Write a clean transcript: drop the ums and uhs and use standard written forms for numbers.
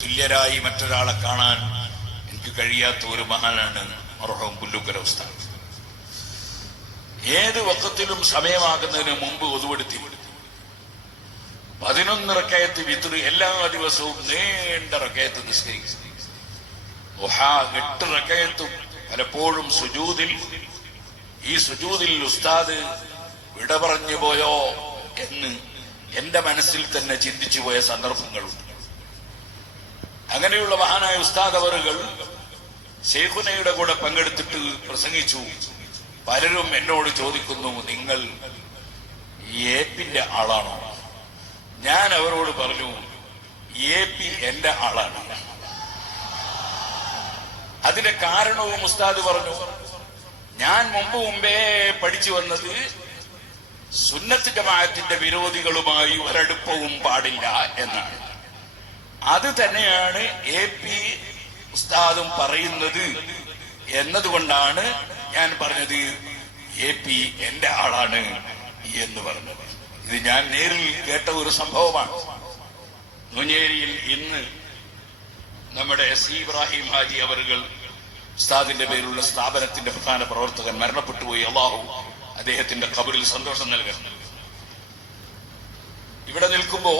തുല്യരായി മറ്റൊരാളെ കാണാൻ എനിക്ക് കഴിയാത്ത ഒരു മഹാനാണ് മർഹൂം പുല്ലൂക്കര ഉസ്താദ്. ഏത് വഖത്തിലും സമയമാകുന്നതിന് മുമ്പ് ഒതുവെടുത്തി 11 റക്അത്ത് വിത്ർ എല്ലാ ദിവസവും നീണ്ട റക്അത്ത് നിസ്കരിക്കും. 8 റക്അത്തും പലപ്പോഴും സുജൂദിൽ. ഈ സുജൂദിൽ ഉസ്താദ് വിട പറഞ്ഞു പോയോ എന്ന് എന്റെ മനസ്സിൽ തന്നെ ചിന്തിച്ചു പോയ സന്ദർഭങ്ങളുണ്ട്. അങ്ങനെയുള്ള മഹാനായ ഉസ്താദ് അവറുകൾ ശൈഖുനയുടെ കൂടെ പങ്കെടുത്തിട്ട് പ്രസംഗിച്ചു. പലരും എന്നോട് ചോദിക്കുന്നു, നിങ്ങൾ ഏപ്പിന്റെ ആളാണോ? ഞാൻ അവരോട് പറഞ്ഞു, ഏപി എന്റെ ആളാണ്. അതിന്റെ കാരണവും ഉസ്താദ് പറഞ്ഞു. ഞാൻ മുമ്പേ പഠിച്ചു വന്നത് സുന്നത്ത് ജമാഅത്തിന്റെ വിരോധികളുമായി ഒരടുപ്പവും പാടില്ല എന്നാണ്. അത് തന്നെയാണ് ഏപി ഉസ്താദും പറയുന്നത് എന്നതുകൊണ്ടാണ് ഞാൻ പറഞ്ഞത് ഏപി എന്റെ ആളാണ് എന്ന് പറഞ്ഞത്. ഇത് ഞാൻ നേരിൽ കേട്ട ഒരു സംഭവമാണ്. നുഞ്ഞേരിയിൽ ഇന്ന് നമ്മുടെ എസ് ഇബ്രാഹിം ഹാജി അവറുകൾ ഉസ്താദിന്റെ പേരുള്ള സ്ഥാപനത്തിന്റെ പ്രധാന പ്രവർത്തകൻ മരണപ്പെട്ടുപോയി. അല്ലാഹു അദ്ദേഹത്തിന്റെ ഖബറിൽ സന്തോഷം നൽകണം. ഇവിടെ നിൽക്കുമ്പോ